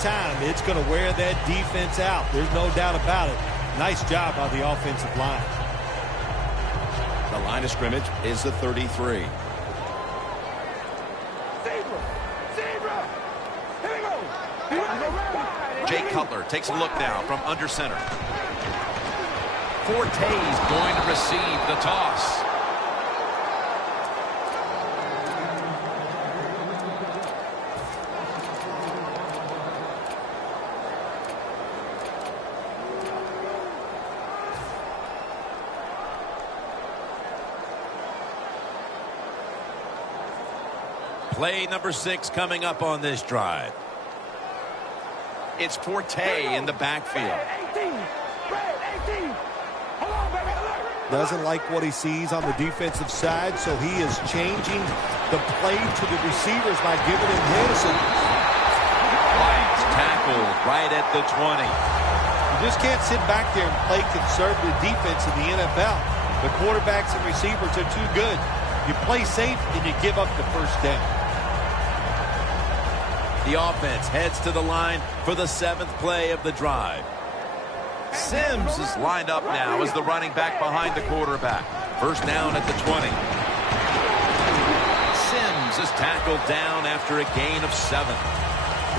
time, it's going to wear that defense out. There's no doubt about it. Nice job by the offensive line. The line of scrimmage is the 33. Jay Cutler takes a look now from under center. Forte's going to receive the toss. Play number 6 coming up on this drive. It's Forte in the backfield. Doesn't like what he sees on the defensive side, so he is changing the play to the receivers by giving him his. Tackled right at the 20. You just can't sit back there and play conservative defense in the NFL. The quarterbacks and receivers are too good. You play safe and you give up the first down. The offense heads to the line for the 7th play of the drive. Sims is lined up now as the running back behind the quarterback. First down at the 20. Sims is tackled down after a gain of 7.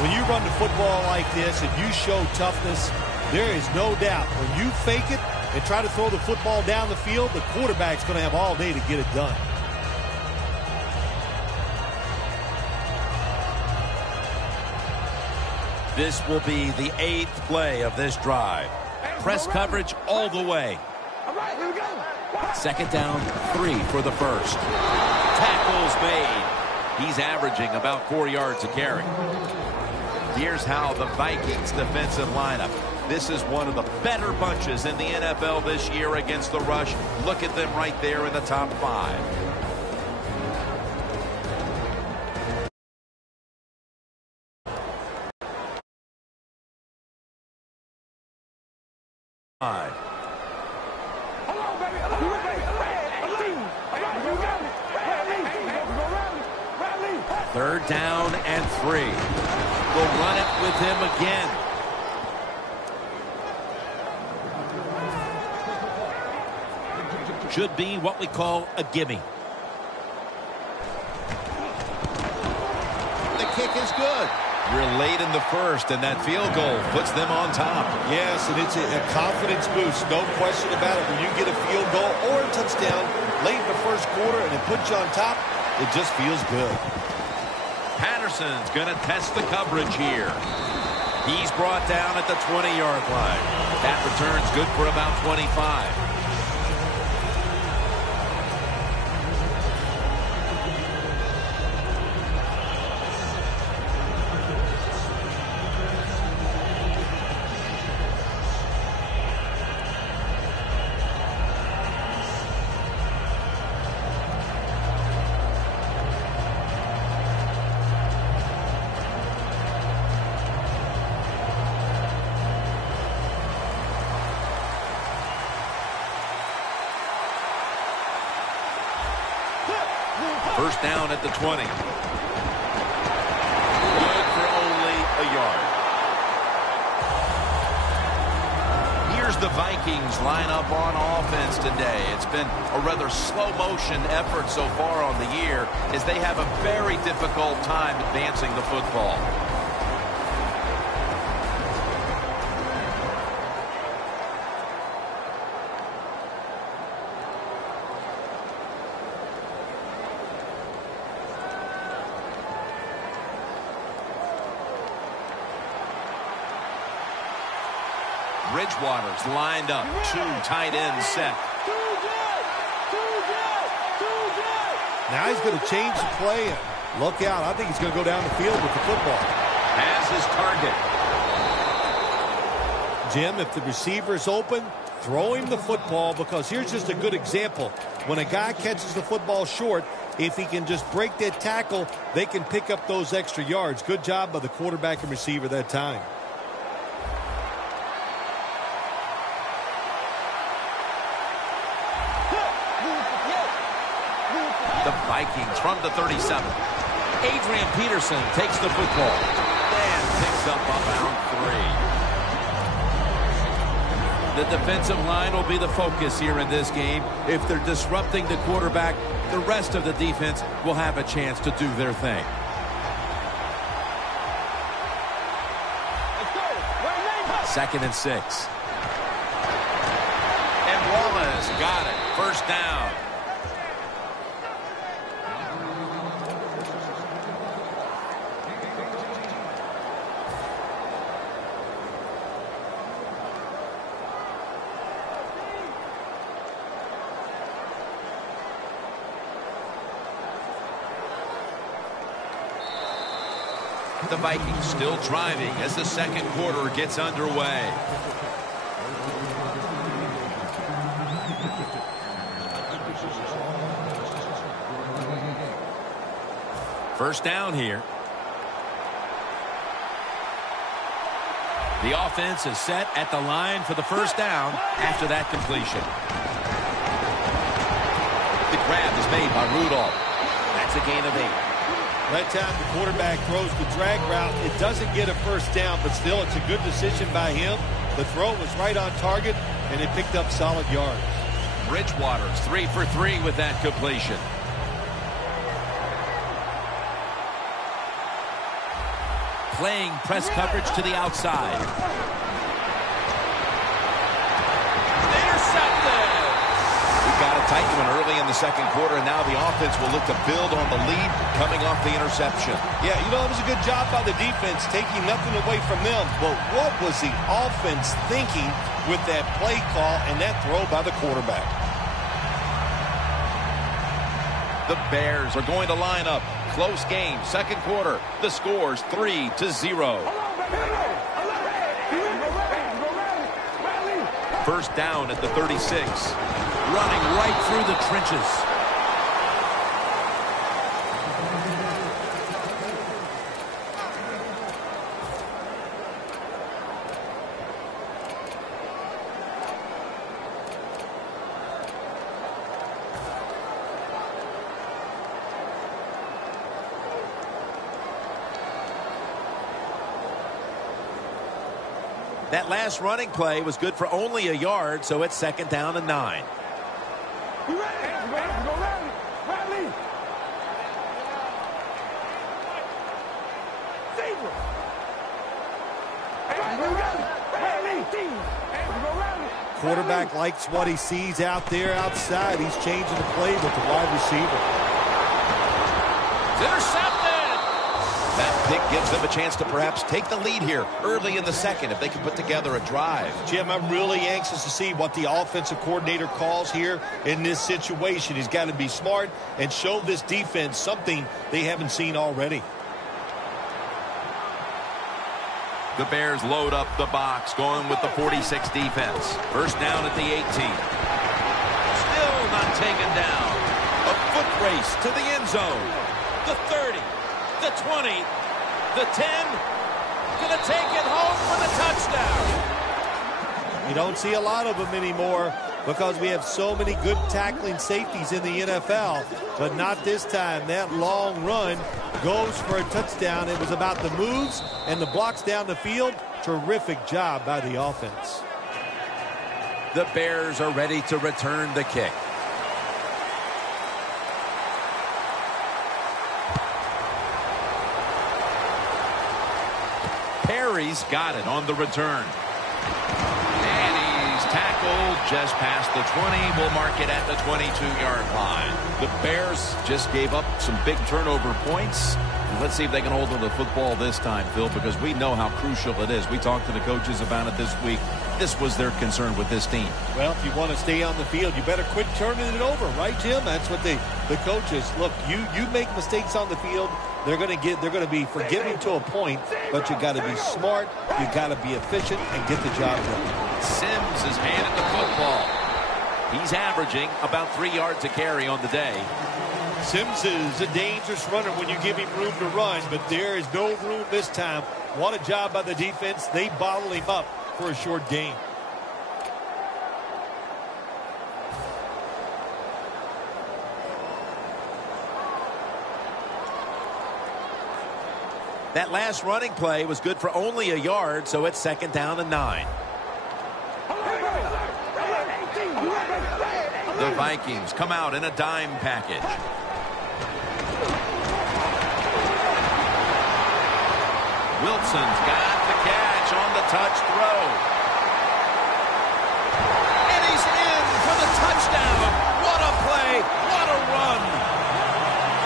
When you run the football like this and you show toughness, there is no doubt when you fake it and try to throw the football down the field, the quarterback's going to have all day to get it done. This will be the 8th play of this drive. Press coverage all the way. Second down, 3 for the first. Tackles made. He's averaging about 4 yards a carry. Here's how the Vikings defensive lineup. This is one of the better bunches in the NFL this year against the rush. Look at them right there in the top 5. Third down and 3. We'll run it with him again. Should be what we call a gimme. The kick is good. You're late in the first, and that field goal puts them on top. Yes, and it's a confidence boost, no question about it. When you get a field goal or a touchdown late in the first quarter and it puts you on top, it just feels good. Patterson's going to test the coverage here. He's brought down at the 20-yard line. That return's good for about 25. First down at the 20. Good for only a yard. Here's the Vikings lineup on offense today. It's been a rather slow-motion effort so far on the year as they have a very difficult time advancing the football. Bridgewater's lined up. 2 tight ends set. Now he's going to change the play. And look out. I think he's going to go down the field with the football. As his target. Jim, if the receiver's open, throw him the football, because here's just a good example. When a guy catches the football short, if he can just break that tackle, they can pick up those extra yards. Good job by the quarterback and receiver that time. The Vikings from the 37. Adrian Peterson takes the football. And picks up about 3. The defensive line will be the focus here in this game. If they're disrupting the quarterback, the rest of the defense will have a chance to do their thing. Second and 6. And Wallace got it. First down. The Vikings still driving as the second quarter gets underway. First down here. The offense is set at the line for the first down after that completion. The grab is made by Rudolph. That's a gain of 8. That time the quarterback throws the drag route. It doesn't get a first down, but still it's a good decision by him. The throw was right on target, and it picked up solid yards. Bridgewater's 3 for 3 with that completion. Playing press coverage to the outside. Intercepted! We got a tight one early in the second quarter, and now the offense will look to build on the lead coming off the interception. Yeah, you know, it was a good job by the defense, taking nothing away from them. But what was the offense thinking with that play call and that throw by the quarterback? The Bears are going to line up. Close game, second quarter. The score's 3-0. First down at the 36. Running right through the trenches. That last running play was good for only a yard, so it's second down and 9. Quarterback likes what he sees out there outside. He's changing the play with the wide receiver. It's intercepted! That pick gives them a chance to perhaps take the lead here early in the second if they can put together a drive. Jim, I'm really anxious to see what the offensive coordinator calls here in this situation. He's got to be smart and show this defense something they haven't seen already. The Bears load up the box, going with the 46 defense. First down at the 18. Still not taken down. A foot race to the end zone. The 30, the 20, the 10. Gonna take it home for the touchdown. You don't see a lot of them anymore because we have so many good tackling safeties in the NFL, but not this time. That long run goes for a touchdown. It was about the moves and the blocks down the field. Terrific job by the offense. The Bears are ready to return the kick. Perry's got it on the return. And he's tackled just past the 20. We'll mark it at the 22-yard line. The Bears just gave up some big turnover points. Let's see if they can hold on to the football this time, Phil, because we know how crucial it is. We talked to the coaches about it this week. This was their concern with this team. Well, if you want to stay on the field, you better quit turning it over, right, Jim? That's what the coaches look. You make mistakes on the field, they're going to be forgiving to a point, but you got to be smart, you got to be efficient, and get the job done. Sims is handed the football. He's averaging about 3 yards a carry on the day. Sims is a dangerous runner when you give him room to run, but there is no room this time. What a job by the defense. They bottle him up for a short gain. That last running play was good for only a yard, so it's 2nd down and 9. The Vikings come out in a dime package. Wilson's got the catch on the touch throw. And he's in for the touchdown. What a play. What a run.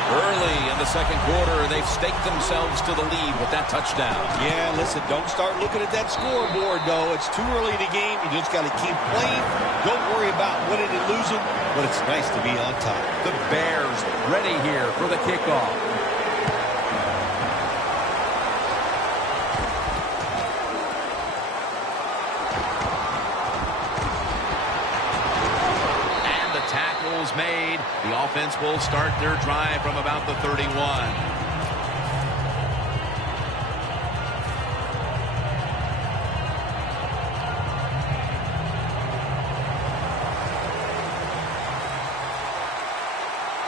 Early in the 2nd quarter, they've staked themselves to the lead with that touchdown. Yeah, listen, don't start looking at that scoreboard, though. It's too early in the game. You just got to keep playing. Don't worry about winning and losing, but it's nice to be on top. The Bears ready here for the kickoff. Made. The offense will start their drive from about the 31.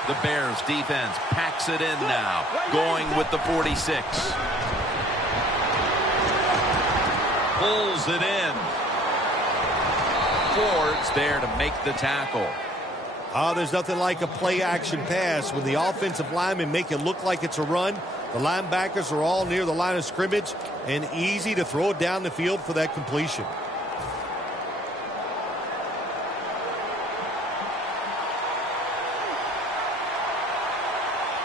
The Bears defense packs it in now, going with the 46. Pulls it in. Ford's there to make the tackle. Oh, there's nothing like a play-action pass. When the offensive linemen make it look like it's a run, the linebackers are all near the line of scrimmage and easy to throw it down the field for that completion.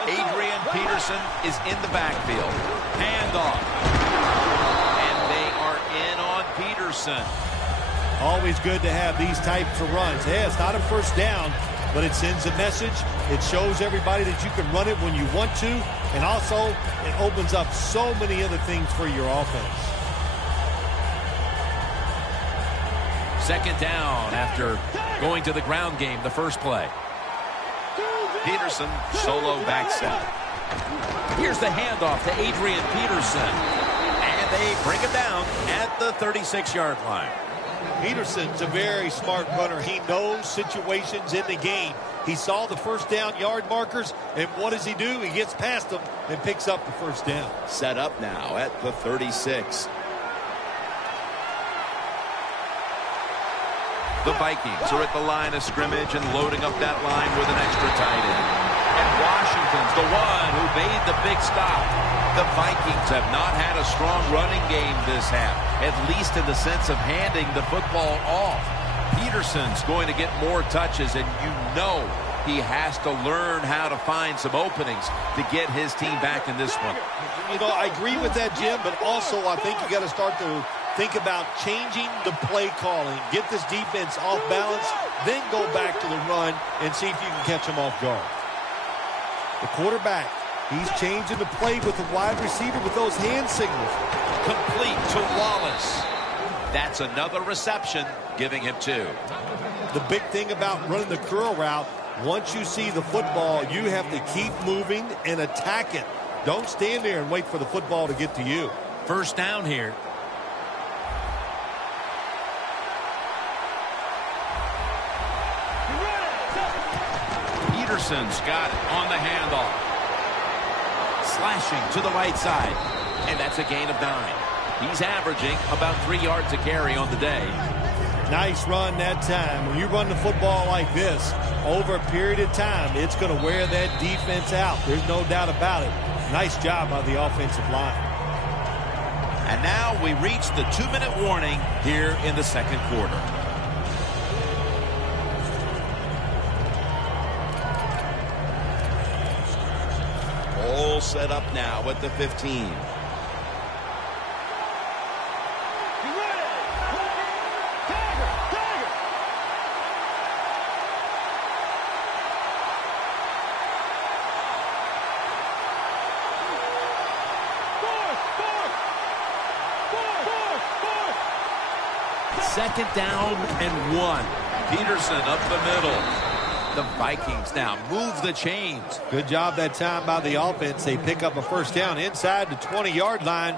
Adrian Peterson is in the backfield. Handoff. And they are in on Peterson. Always good to have these types of runs. Yeah, it's not a first down, but it sends a message. It shows everybody that you can run it when you want to, and also it opens up so many other things for your offense. 2nd down after going to the ground game the first play. Peterson solo back set. Here's the handoff to Adrian Peterson, and they bring it down at the 36-yard line. Peterson's a very smart runner. He knows situations in the game. He saw the first down yard markers, and what does he do? He gets past them and picks up the first down. Set up now at the 36. The Vikings are at the line of scrimmage and loading up that line with an extra tight end. And Washington's the one who made the big stop. The Vikings have not had a strong running game this half, at least in the sense of handing the football off. Peterson's going to get more touches, and you know he has to learn how to find some openings to get his team back in this one. You know, I agree with that, Jim, but also I think you got to start to think about changing the play calling. Get this defense off balance, then go back to the run and see if you can catch them off guard. The quarterback, he's changing the play with the wide receiver with those hand signals. Complete to Wallace. That's another reception, giving him 2. The big thing about running the curl route, once you see the football, you have to keep moving and attack it. Don't stand there and wait for the football to get to you. First down here. Peterson's got it on the handoff. Slashing to the right side. And that's a gain of 9. He's averaging about 3 yards a carry on the day. Nice run that time. When you run the football like this, over a period of time, it's going to wear that defense out. There's no doubt about it. Nice job by the offensive line. And now we reach the 2-minute warning here in the 2nd quarter. All set up now at the 15. Second down and 1. Peterson up the middle. The Vikings now move the chains. Good job that time by the offense. They pick up a first down inside the 20-yard line.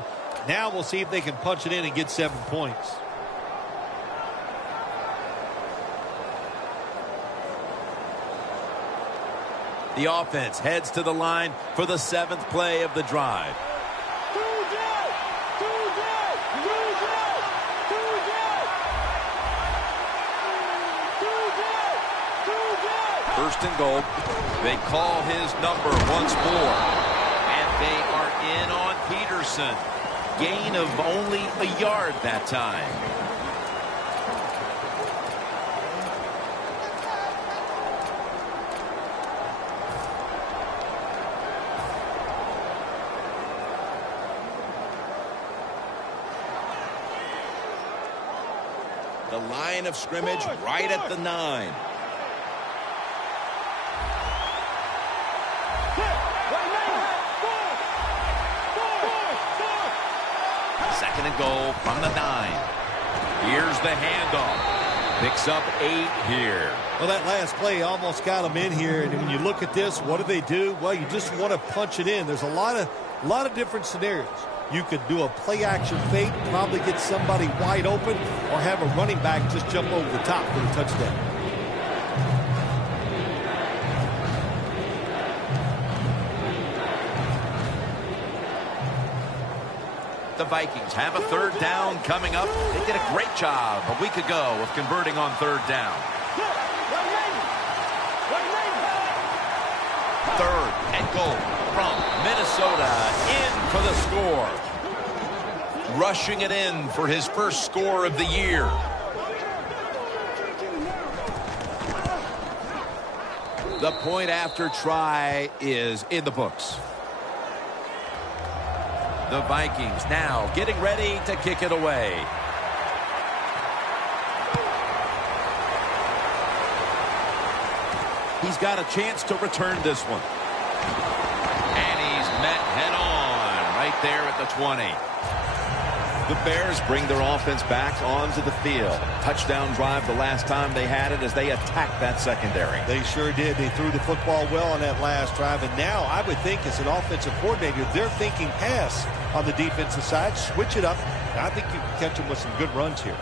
Now we'll see if they can punch it in and get 7 points. The offense heads to the line for the 7th play of the drive. first and goal. They call his number once more. And they are in on Peterson. Gain of only a yard that time. The line of scrimmage right at the 9. Second and goal from the 9. Here's the handoff. Picks up 8 here. Well, that last play almost got them in here. And when you look at this, what do? Well, you just want to punch it in. There's a lot of different scenarios. You could do a play-action fake, probably get somebody wide open, or have a running back just jump over the top for the touchdown. The Vikings have a third down coming up. They did a great job a week ago of converting on third down. Third and goal from Minnesota, in for the score. Rushing it in for his first score of the year. The point after try is in the books. The Vikings now getting ready to kick it away. He's got a chance to return this one. And he's met head on right there at the 20. The Bears bring their offense back onto the field. Touchdown drive the last time they had it as they attacked that secondary. They sure did. They threw the football well on that last drive. And now I would think as an offensive coordinator, they're thinking pass on the defensive side. Switch it up. And I think you can catch them with some good runs here.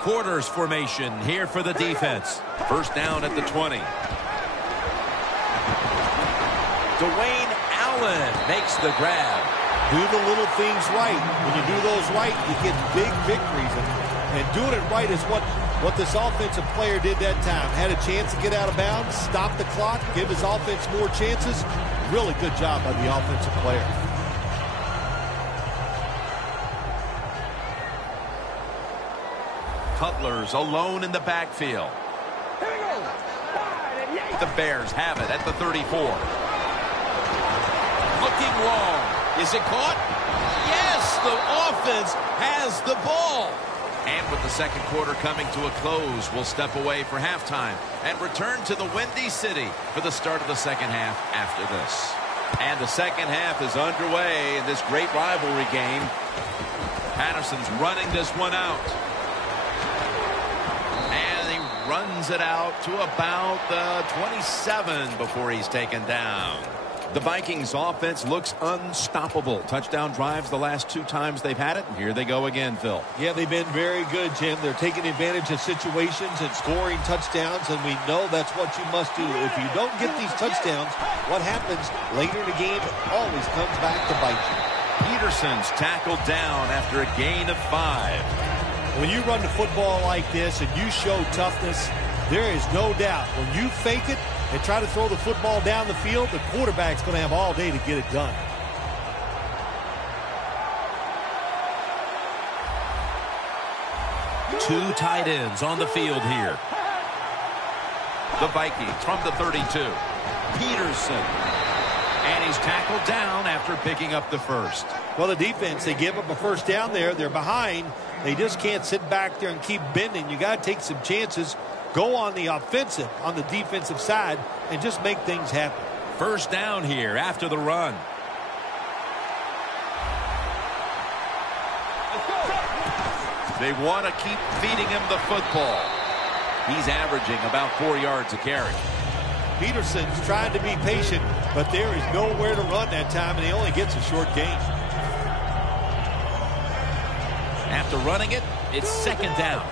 Quarters formation here for the defense. First down at the 20. Dwayne Allen makes the grab. Do the little things right. When you do those right, you get big victories. And doing it right is what this offensive player did that time. Had a chance to get out of bounds, stop the clock, give his offense more chances. Really good job by the offensive player. Cutler's alone in the backfield. The Bears have it at the 34. Looking long. Is it caught? Yes, the offense has the ball. And with the second quarter coming to a close, we'll step away for halftime and return to the Windy City for the start of the second half after this. And the second half is underway in this great rivalry game. Patterson's running this one out. And he runs it out to about the 27 before he's taken down. The Vikings offense looks unstoppable. Touchdown drives the last 2 times they've had it. And here they go again, Phil. Yeah, they've been very good, Jim. They're taking advantage of situations and scoring touchdowns, and we know that's what you must do. If you don't get these touchdowns, what happens later in the game always comes back to bite you. Peterson's tackled down after a gain of 5. When you run the football like this and you show toughness, there is no doubt when you fake it and try to throw the football down the field, the quarterback's going to have all day to get it done. Two tight ends on the field here. The Vikings from the 32. Peterson. And he's tackled down after picking up the first. Well, the defense, they give up a first down there. They're behind. They just can't sit back there and keep bending. You got to take some chances. Go on the offensive, on the defensive side, and just make things happen. First down here after the run. They want to keep feeding him the football. He's averaging about 4 yards a carry. Peterson's trying to be patient, but there is nowhere to run that time, and he only gets a short gain. After running it, it's second down.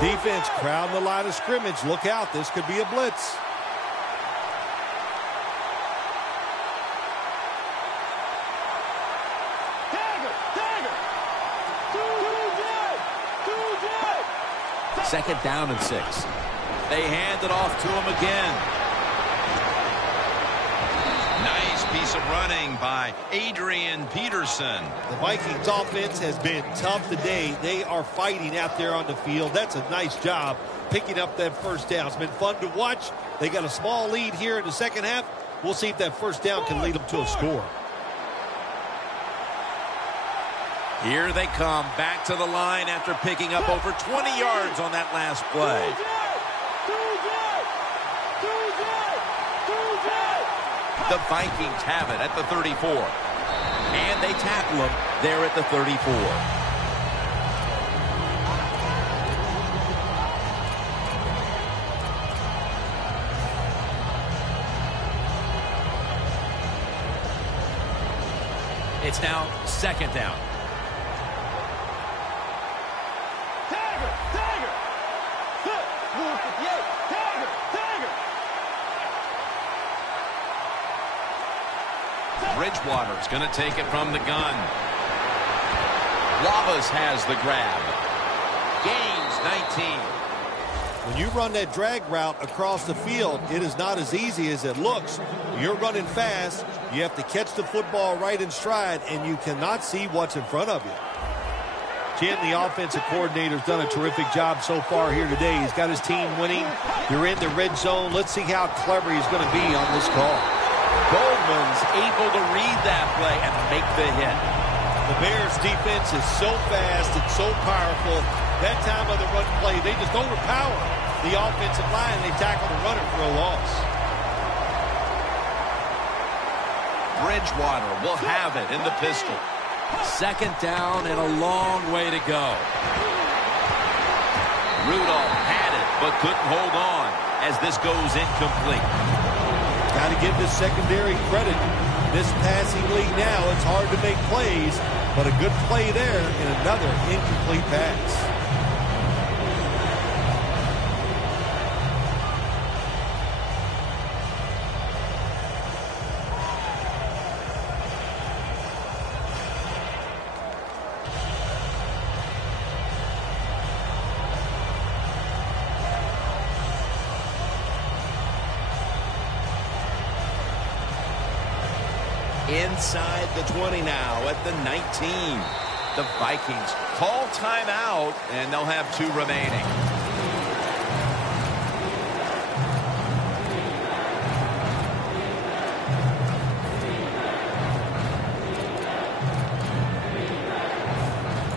Defense crowding the line of scrimmage. Look out. This could be a blitz. 2nd down and 6. They hand it off to him again. Nice piece of running by Adrian Peterson. The Vikings offense has been tough today. They are fighting out there on the field. That's a nice job picking up that first down. It's been fun to watch. They got a small lead here in the second half. We'll see if that first down can lead them to a score. Here they come back to the line after picking up over 20 yards on that last play. The Vikings have it at the 34. And they tackle him there at the 34. It's now 2nd down. Bridgewater's going to take it from the gun. Wallace has the grab. Gains 19. When you run that drag route across the field, it is not as easy as it looks. You're running fast. You have to catch the football right in stride, and you cannot see what's in front of you. Jim, the offensive coordinator, has done a terrific job so far here today. He's got his team winning. You're in the red zone. Let's see how clever he's going to be on this call. Goldman's able to read that play and make the hit. The Bears defense is so fast and so powerful. That time of the run play, they just overpower the offensive line. They tackle the runner for a loss. Bridgewater will have it in the pistol. 2nd down and a long way to go. Rudolph had it but couldn't hold on as this goes incomplete. Got to give this secondary credit. This passing league now, it's hard to make plays, but a good play there and another incomplete pass. Inside the 20 now at the 19. The Vikings call timeout, and they'll have 2 remaining.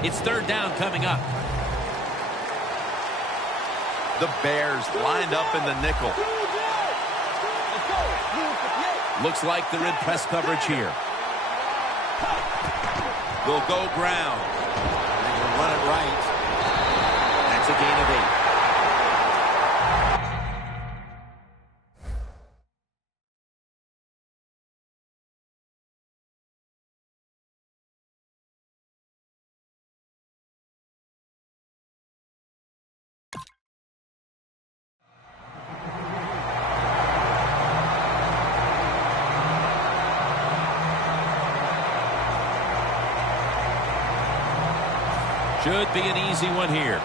It's 3rd down coming up. The Bears lined up in the nickel. Looks like they're in press coverage here. They'll go ground. They're going to run it right. That's a gain of 8. Should be an easy one here.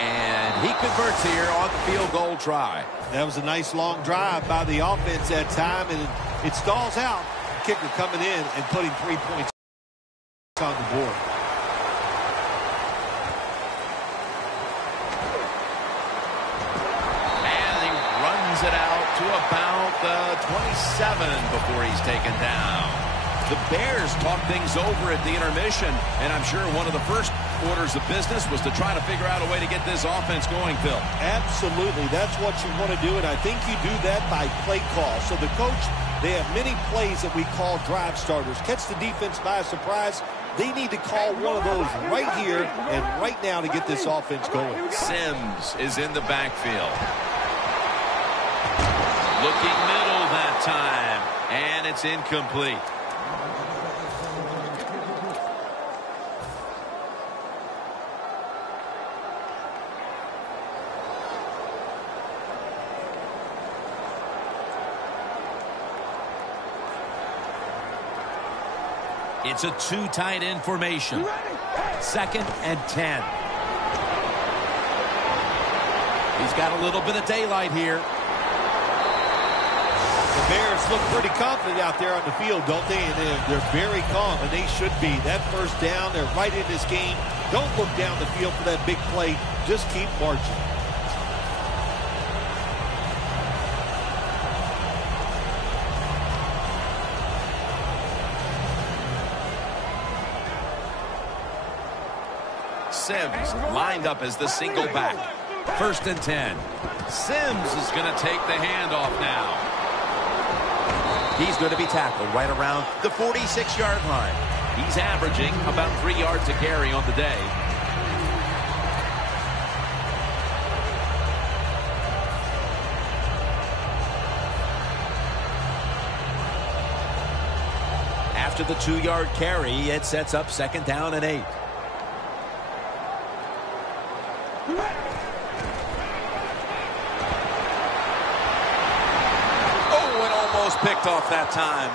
And he converts here on the field goal try. That was a nice long drive by the offense that time, and it stalls out. Kicker coming in and putting 3 points on the board. And he runs it out to about the 27 before he's taken down. The Bears talked things over at the intermission, and I'm sure one of the first orders of business was to try to figure out a way to get this offense going, Phil. Absolutely. That's what you want to do, and I think you do that by play call. So the coach, they have many plays that we call drive starters. Catch the defense by surprise. They need to call one of those right here and right now to get this offense going. Sims is in the backfield. Looking middle that time, and it's incomplete. It's a two tight end formation. 2nd and 10. He's got a little bit of daylight here. The Bears look pretty confident out there on the field, don't they? And they're very calm, and they should be. That first down, they're right in this game. Don't look down the field for that big play. Just keep marching. Sims lined up as the single back. 1st and 10. Sims is going to take the handoff now. He's going to be tackled right around the 46-yard line. He's averaging about 3 yards a carry on the day. After the 2-yard carry, it sets up 2nd down and 8. Picked off that time.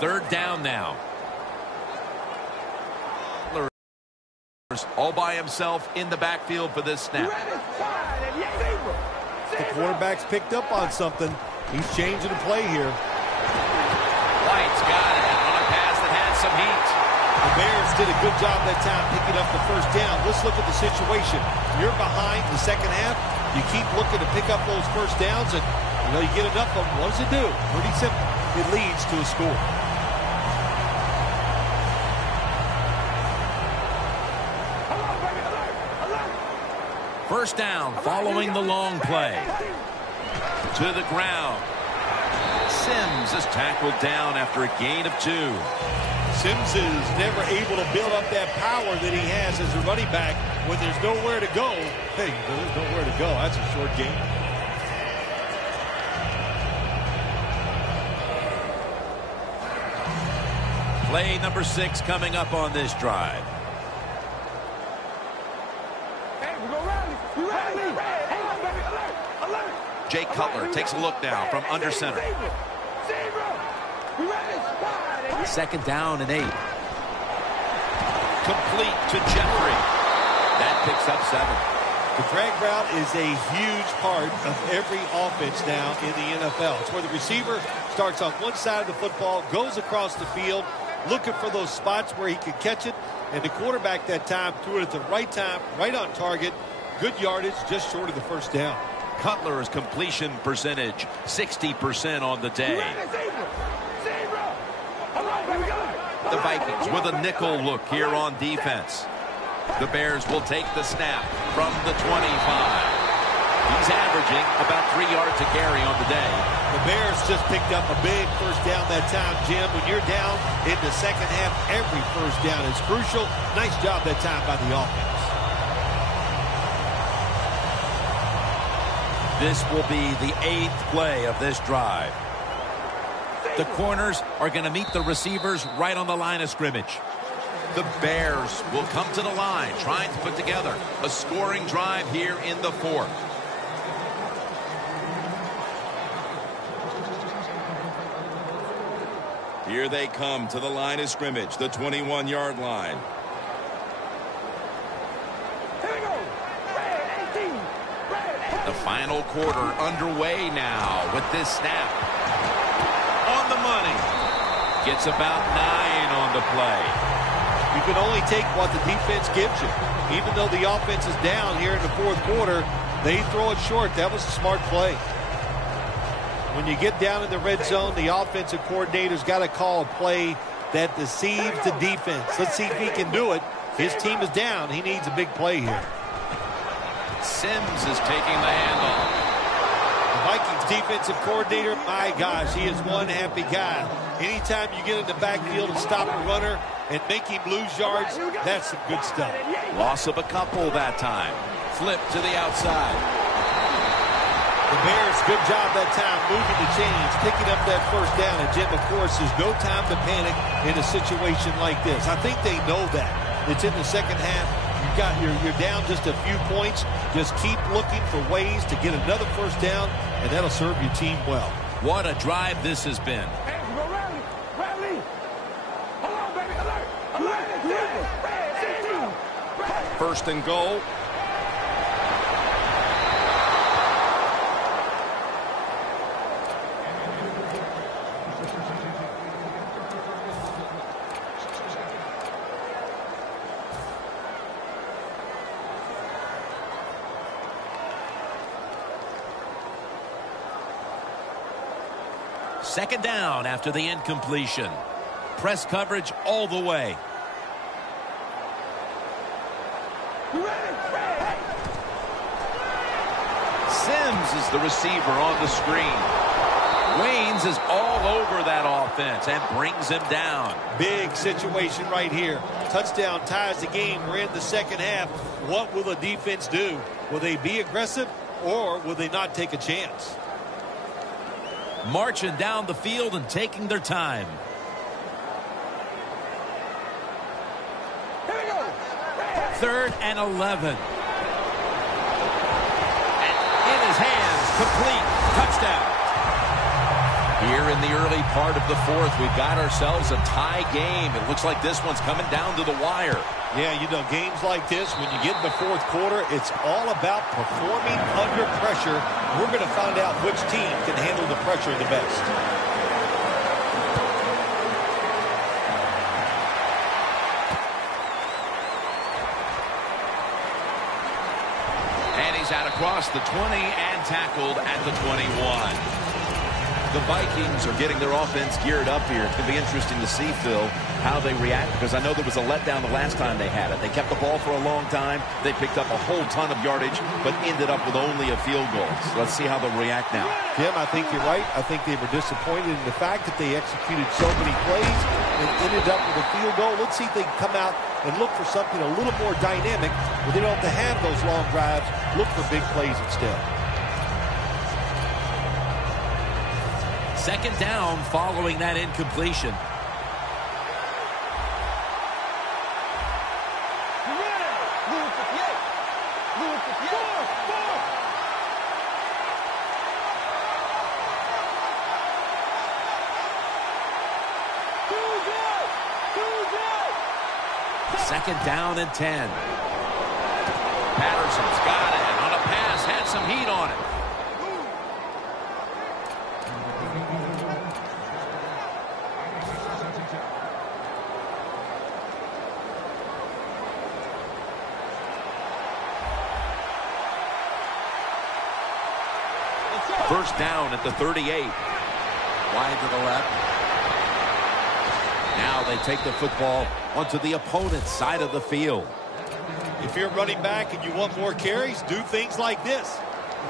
Third down now. All by himself in the backfield for this snap. The quarterback's picked up on something. He's changing the play here. White's got it on a pass that had some heat. The Bears did a good job that time picking up the first down. Let's look at the situation. You're behind the second half. You keep looking to pick up those first downs, and you get enough of them. What does it do? Pretty simple. It leads to a score. First down following the long play. To the ground. Sims is tackled down after a gain of 2. Sims is never able to build up that power that he has as a running back when there's nowhere to go. Hey, there's nowhere to go. That's a short game. Play number 6 coming up on this drive. Jay Cutler takes a look now from under center. 2nd down and 8. Complete to Jeffrey. That picks up 7. The drag route is a huge part of every offense now in the NFL. It's where the receiver starts on one side of the football, goes across the field, looking for those spots where he can catch it, and the quarterback that time threw it at the right time, right on target. Good yardage, just short of the first down. Cutler's completion percentage, 60% on the day. The Vikings with a nickel look here on defense. The Bears will take the snap from the 25. He's averaging about 3 yards a carry on the day. The Bears just picked up a big first down that time, Jim. When you're down in the second half, every first down is crucial. Nice job that time by the offense. This will be the 8th play of this drive. The corners are going to meet the receivers right on the line of scrimmage. The Bears will come to the line, trying to put together a scoring drive here in the 4th. Here they come to the line of scrimmage, the 21-yard line. The final quarter underway now with this snap. On the money. Gets about 9 on the play. You can only take what the defense gives you. Even though the offense is down here in the 4th quarter, they throw it short. That was a smart play. When you get down in the red zone, the offensive coordinator's got to call a play that deceives the defense. Let's see if he can do it. His team is down. He needs a big play here. Sims is taking the handoff. The Vikings defensive coordinator, my gosh, he is one happy guy. Anytime you get in the backfield and stop a runner and make him lose yards, that's some good stuff. Loss of a couple that time. Flip to the outside. The Bears, good job that time moving the chains, picking up that first down. And, Jim, of course, there's no time to panic in a situation like this. I think they know that. It's in the second half. You're down just a few points. Just keep looking for ways to get another first down, and that'll serve your team well. What a drive this has been. Rally. Hold on, baby. Alert. First and goal. Second down after the incompletion. Press coverage all the way. Sims is the receiver on the screen. Waynes is all over that offense and brings him down. Big situation right here. Touchdown ties the game. We're in the second half. What will the defense do? Will they be aggressive or will they not take a chance? Marching down the field and taking their time. Here we go. 3rd and 11. And in his hands, complete. Touchdown. Here in the early part of the fourth, we've got ourselves a tie game. It looks like this one's coming down to the wire. Yeah, you know, games like this, when you get in the fourth quarter, it's all about performing under pressure. We're going to find out which team can handle the pressure the best. And he's out across the 20 and tackled at the 21. The Vikings are getting their offense geared up here. It's going to be interesting to see, Phil, how they react, because I know there was a letdown the last time they had it. They kept the ball for a long time. They picked up a whole ton of yardage, but ended up with only a field goal. So let's see how they'll react now. Tim, I think you're right. I think they were disappointed in the fact that they executed so many plays and ended up with a field goal. Let's see if they can come out and look for something a little more dynamic where they don't have to have those long drives. Look for big plays instead. Second down following that incompletion. Second down and 10. Patterson's got it on a pass, had some heat on it. First down at the 38. Wide to the left. Now they take the football onto the opponent's side of the field. If you're running back and you want more carries, do things like this.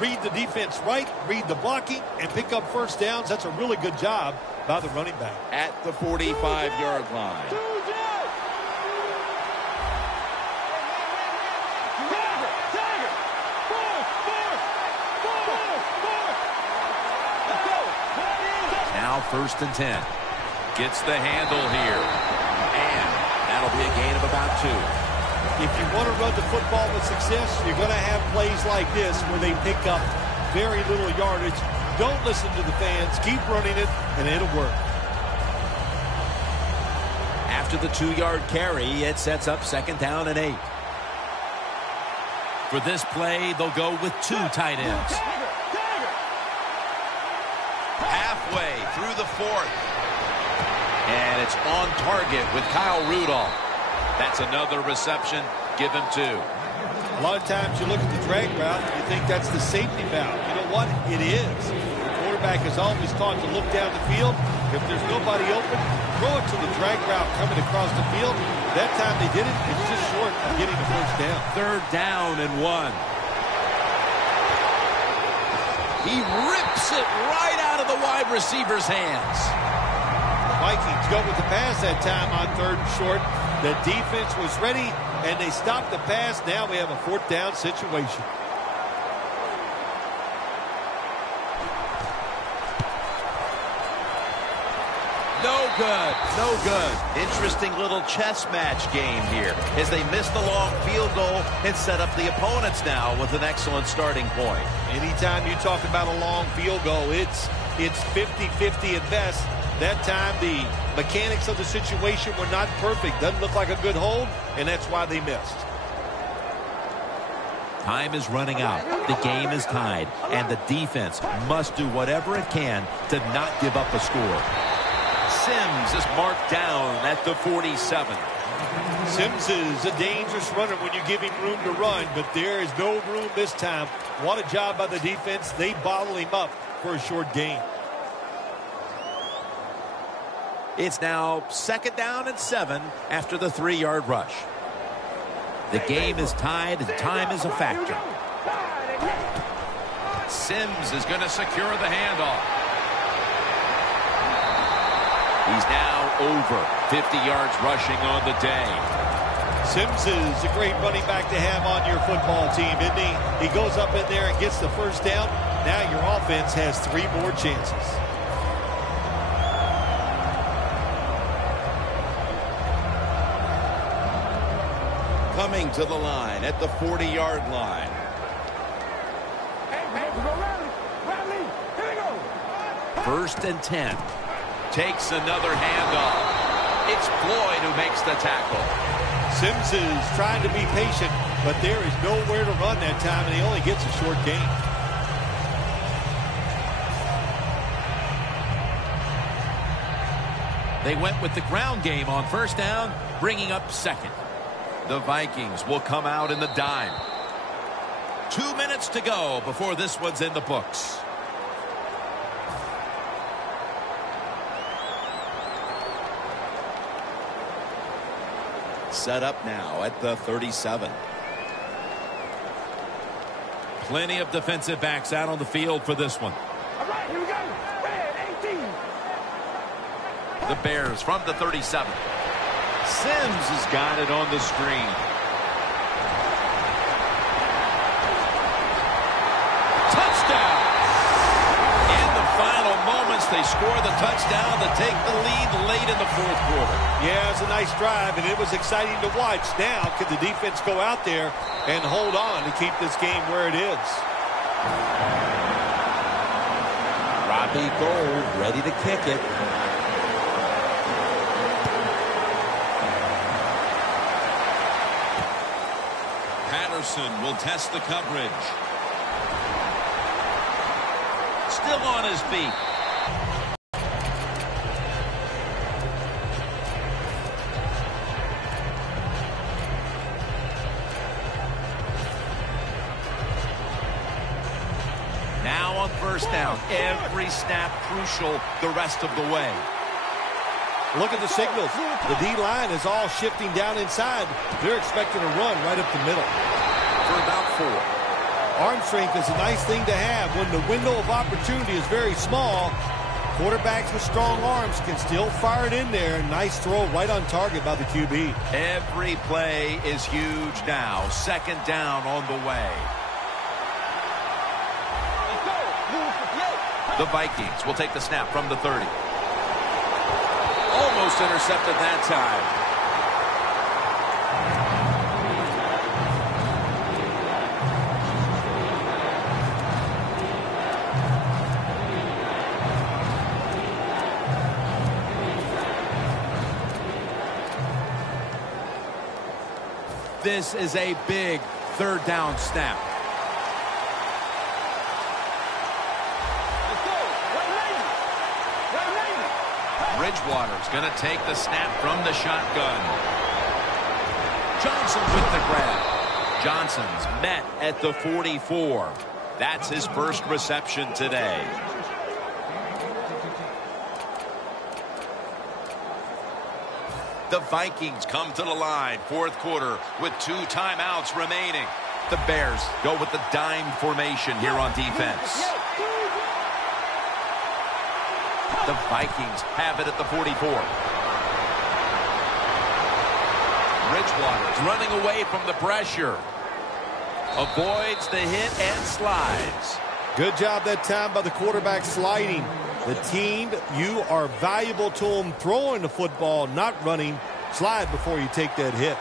Read the defense right, read the blocking, and pick up first downs. That's a really good job by the running back. At the 45-yard line. Now 1st and 10. Gets the handle here. And that'll be a gain of about 2. If you want to run the football with success, you're going to have plays like this where they pick up very little yardage. Don't listen to the fans. Keep running it, and it'll work. After the 2-yard carry, it sets up 2nd down and 8. For this play, they'll go with 2 tight ends. Halfway through the fourth. And it's on target with Kyle Rudolph. That's another reception. Give him 2. A lot of times you look at the drag route and you think that's the safety valve. You know what? It is. The quarterback is always taught to look down the field. If there's nobody open, throw it to the drag route coming across the field. That time they did it. It's just short of getting the first down. 3rd down and 1. He rips it right out of the wide receiver's hands. The Vikings go with the pass that time on 3rd and short. The defense was ready, and they stopped the pass. Now we have a 4th down situation. good. No good. Interesting little chess match game here as they miss the long field goal and set up the opponents now with an excellent starting point. Anytime you talk about a long field goal, it's 50-50 at best. That time, the mechanics of the situation were not perfect. Doesn't look like a good hold, and that's why they missed. Time is running out. The game is tied, and the defense must do whatever it can to not give up a score. Sims is marked down at the 47. Sims is a dangerous runner when you give him room to run, but there is no room this time. What a job by the defense. They bottle him up for a short gain. It's now 2nd down and 7 after the 3-yard rush. The game is tied and time is a factor. Sims is going to secure the handoff. He's now over 50 yards rushing on the day. Sims is a great running back to have on your football team, isn't he? He goes up in there and gets the first down. Now your offense has 3 more chances. Coming to the line at the 40-yard line. First and 10. Takes another handoff. It's Floyd who makes the tackle. Sims is trying to be patient, but there is nowhere to run that time, and he only gets a short gain. They went with the ground game on first down, bringing up 2nd. The Vikings will come out in the dime. 2 minutes to go before this one's in the books. Set up now at the 37. Plenty of defensive backs out on the field for this one. All right, here we go. Red 18. The Bears from the 37. Sims has got it on the screen. Touchdown! In the final moments, they score the touchdown to take the lead late in the 4th quarter. Yeah, it's a nice drive, and it was exciting to watch. Now, can the defense go out there and hold on to keep this game where it is? Robbie Gould ready to kick it. Patterson will test the coverage. Still on his feet. Now on first down. Every snap crucial the rest of the way. Look at the signals. The D-line is all shifting down inside. They're expecting a run right up the middle. For about 4. Arm strength is a nice thing to have. When the window of opportunity is very small, quarterbacks with strong arms can still fire it in there. Nice throw right on target by the QB. Every play is huge now. 2nd down on the way. The Vikings will take the snap from the 30. Almost intercepted that time. This is a big 3rd down snap. Bridgewater's going to take the snap from the shotgun. Johnson with the grab. Johnson's met at the 44. That's his first reception today. The Vikings come to the line, 4th quarter, with 2 timeouts remaining. The Bears go with the dime formation here on defense. The Vikings have it at the 44. Bridgewater's running away from the pressure. Avoids the hit and slides. Good job that time by the quarterback sliding. The team, you are valuable to them throwing the football, not running. Slide before you take that hit.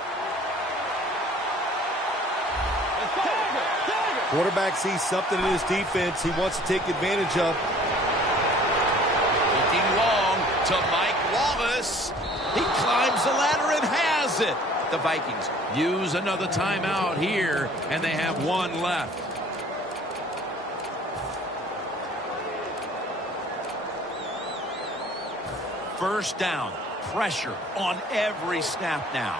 Quarterback sees something in his defense he wants to take advantage of. Looking long to Mike Wallace. He climbs the ladder and has it. The Vikings use another timeout here, and they have one left. First down. Pressure on every snap now.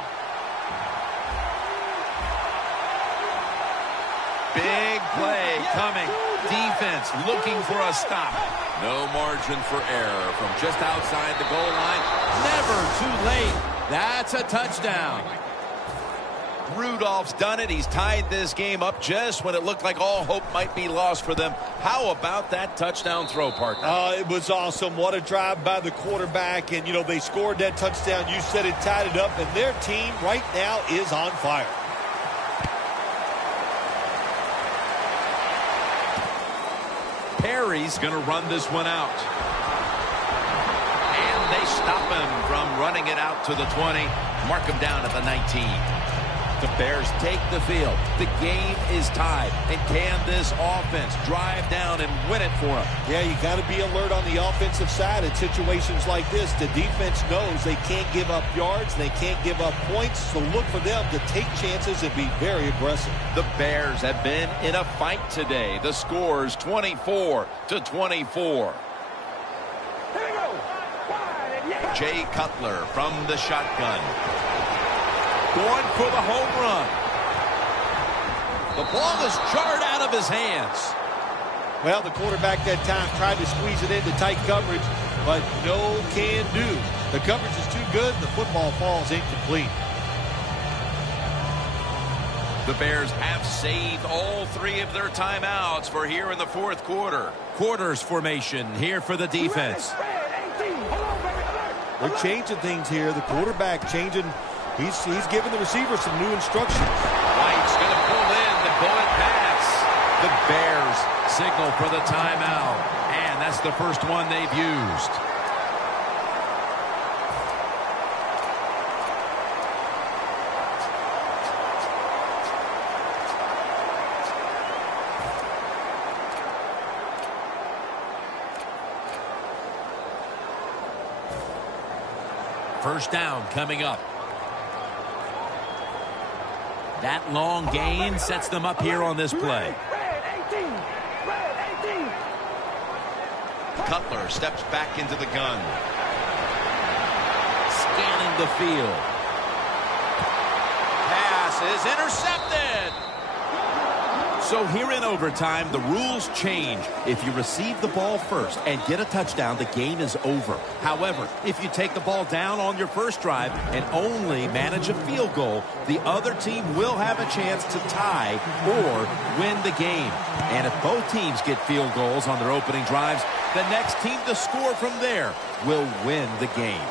Big play coming. Defense looking for a stop. No margin for error from just outside the goal line. Never too late. That's a touchdown. Rudolph's done it. He's tied this game up just when it looked like all hope might be lost for them. How about that touchdown throw, partner? It was awesome. What a drive by the quarterback. And, you know, they scored that touchdown. You said it, tied it up. And their team right now is on fire. Perry's going to run this one out. And they stop him from running it out to the 20. Mark him down at the 19. The Bears take the field. The game is tied. And can this offense drive down and win it for them? Yeah, you got to be alert on the offensive side in situations like this. The defense knows they can't give up yards. They can't give up points. So look for them to take chances and be very aggressive. The Bears have been in a fight today. The score's 24-24. Jay Cutler from the shotgun. Going for the home run. The ball is jarred out of his hands. Well, the quarterback that time tried to squeeze it into tight coverage, but no can do. The coverage is too good. The football falls incomplete. The Bears have saved all three of their timeouts for here in the fourth quarter. Quarters formation here for the defense. They're changing things here. The quarterback changing. He's giving the receiver some new instructions. White's going to pull in the bullet pass. The Bears signal for the timeout. And that's the first one they've used. First down coming up. That long gain sets them up here on this play. Cutler steps back into the gun. Scanning the field. Pass is intercepted. So here in overtime, the rules change. If you receive the ball first and get a touchdown, the game is over. However, if you take the ball down on your first drive and only manage a field goal, the other team will have a chance to tie or win the game. And if both teams get field goals on their opening drives, the next team to score from there will win the game.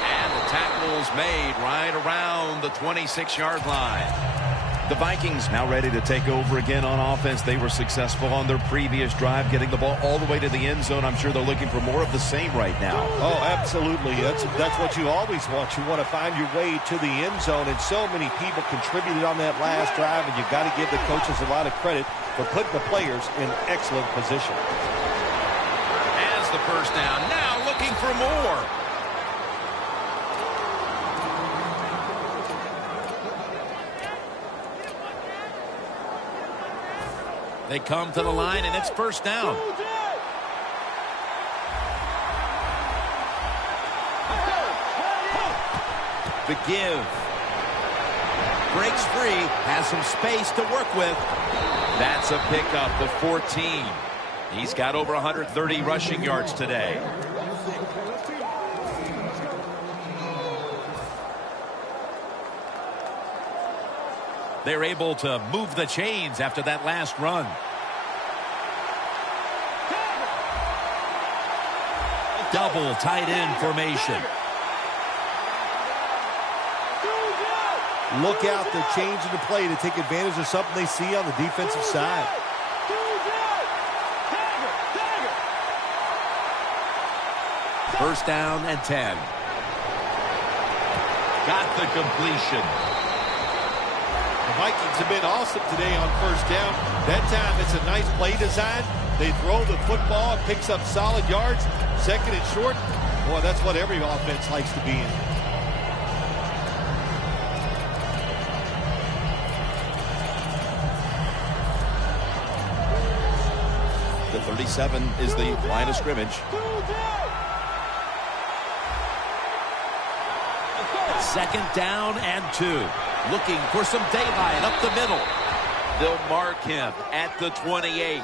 And the tackle's made right around the 26-yard line. The Vikings now ready to take over again on offense. They were successful on their previous drive, getting the ball all the way to the end zone. I'm sure they're looking for more of the same right now. Oh, absolutely. That's what you always want. You want to find your way to the end zone, and so many people contributed on that last drive, and you've got to give the coaches a lot of credit for putting the players in excellent position. As the first down, now looking for more. They come to the line, and it's first down. The give. Breaks free, has some space to work with. That's a pickup of 14. He's got over 130 rushing yards today. They're able to move the chains after that last run. Double tight end formation. Look out, they're changing the play to take advantage of something they see on the defensive side. First down and 10. Got the completion. The Vikings have been awesome today on first down. That time it's a nice play design. They throw the football, it picks up solid yards. Second and short. Boy, that's what every offense likes to be in. The 37 is the line of scrimmage. Second down and 2. Looking for some daylight up the middle. They'll mark him at the 28.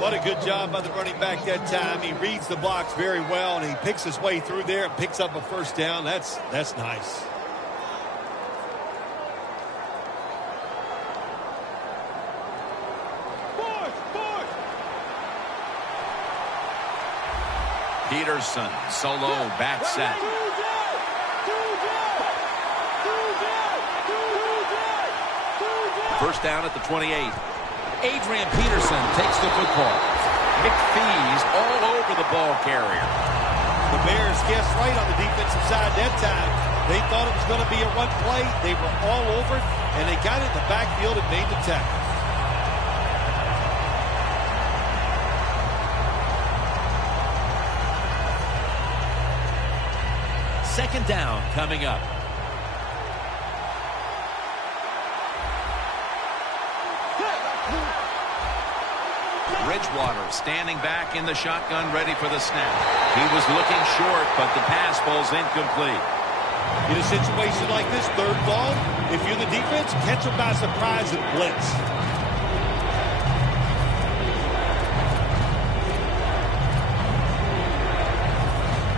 What a good job by the running back that time. He reads the blocks very well, and he picks his way through there and picks up a first down. That's nice. Peterson, solo, back set. First down at the 28. Adrian Peterson takes the football. McPhee's all over the ball carrier. The Bears guessed right on the defensive side that time. They thought it was going to be a run play. They were all over it, and they got in the backfield and made the tackle. Second down coming up. Bridgewater standing back in the shotgun, ready for the snap. He was looking short, but the pass ball's incomplete. In a situation like this, third ball, if you're the defense, catch them by surprise and blitz.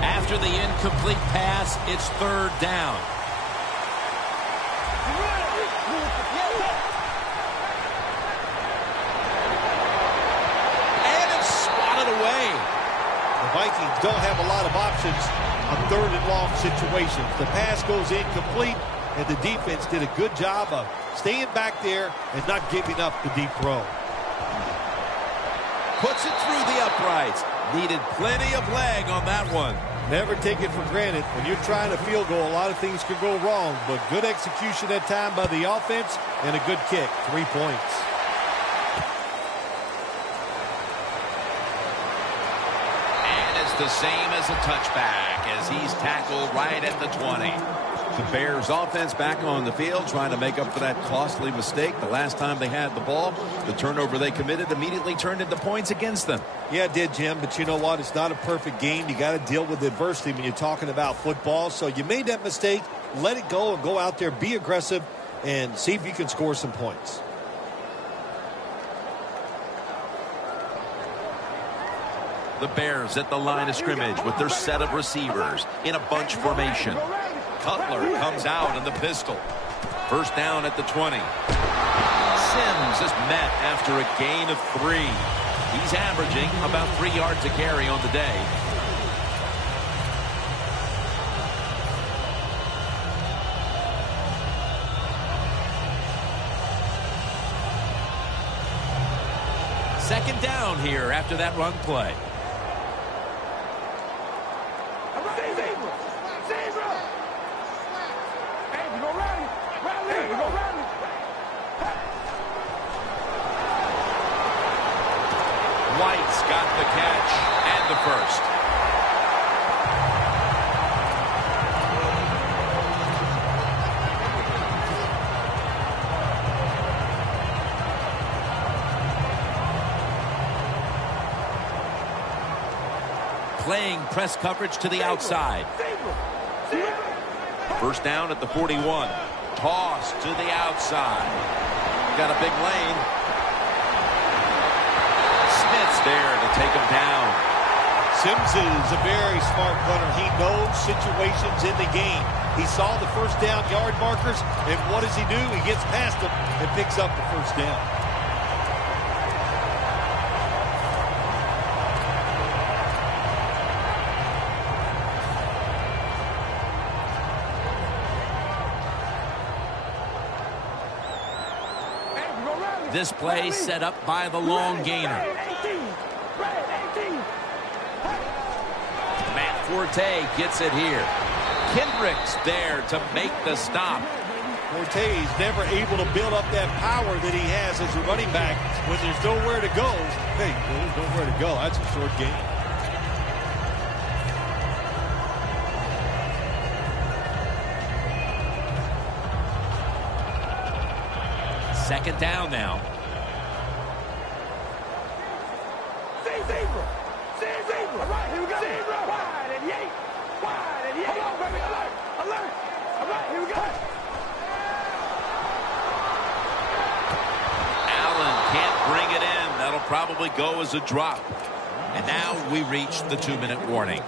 After the incomplete pass, it's third down. The Vikings don't have a lot of options on third and long situations. The pass goes incomplete, and the defense did a good job of staying back there and not giving up the deep throw. Puts it through the uprights. Needed plenty of leg on that one. Never take it for granted. When you're trying a field goal, a lot of things could go wrong, but good execution that time by the offense and a good kick. 3 points. The same as a touchback as he's tackled right at the 20. The Bears offense back on the field trying to make up for that costly mistake. The last time they had the ball, the turnover they committed immediately turned into points against them. Yeah, it did, Jim, but you know what? It's not a perfect game. You got to deal with adversity when you're talking about football. So you made that mistake, let it go and go out there, be aggressive, and see if you can score some points. The Bears at the line of scrimmage with their set of receivers in a bunch formation. Cutler comes out in the pistol. First down at the 20. Sims is met after a gain of 3. He's averaging about 3 yards a carry on the day. Second down here after that run play. White's got the catch and the first. Playing press coverage to the outside. First down at the 41. Toss to the outside. Got a big lane. Smith's there to take him down. Sims is a very smart runner. He knows situations in the game. He saw the first down yard markers, and what does he do? He gets past them and picks up the first down. This play set up by the long gainer. Forte gets it here. Kendrick's there to make the stop. Forte is never able to build up that power that he has as a running back when there's nowhere to go. Hey, there's nowhere to go. That's a short game. Second down now. Zebra. Zebra. All right, here we go. Zebra. Wide and yay. Wide and yay. Hold on, baby. Alert. Alert. All right, here we go. Allen can't bring it in. That'll probably go as a drop. And now we reach the 2-minute warning.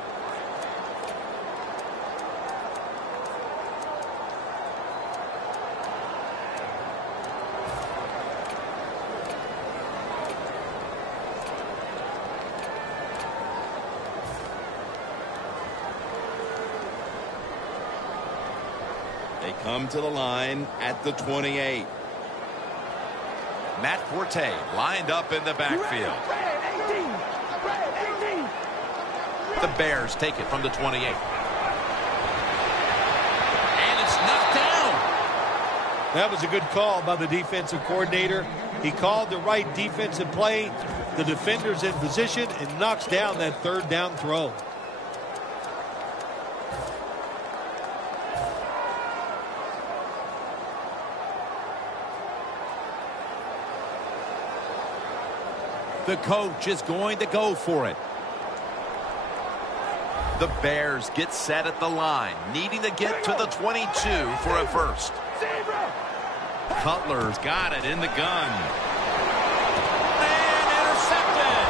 They come to the line at the 28. Matt Forte lined up in the backfield. Red 18. Red 18. The Bears take it from the 28. And it's knocked down. That was a good call by the defensive coordinator. He called the right defensive play. The defender's in position and knocks down that third down throw. The coach is going to go for it. The Bears get set at the line, needing to get to the 22 for a first. Zebra. Cutler's got it in the gun. And intercepted.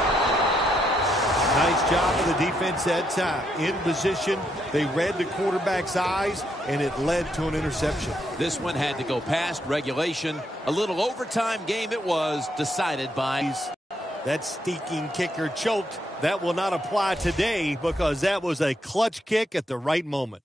Nice job of the defense that time. In position, they read the quarterback's eyes, and it led to an interception. This one had to go past regulation. A little overtime game it was, decided by... That stinking kicker choked. That will not apply today because that was a clutch kick at the right moment.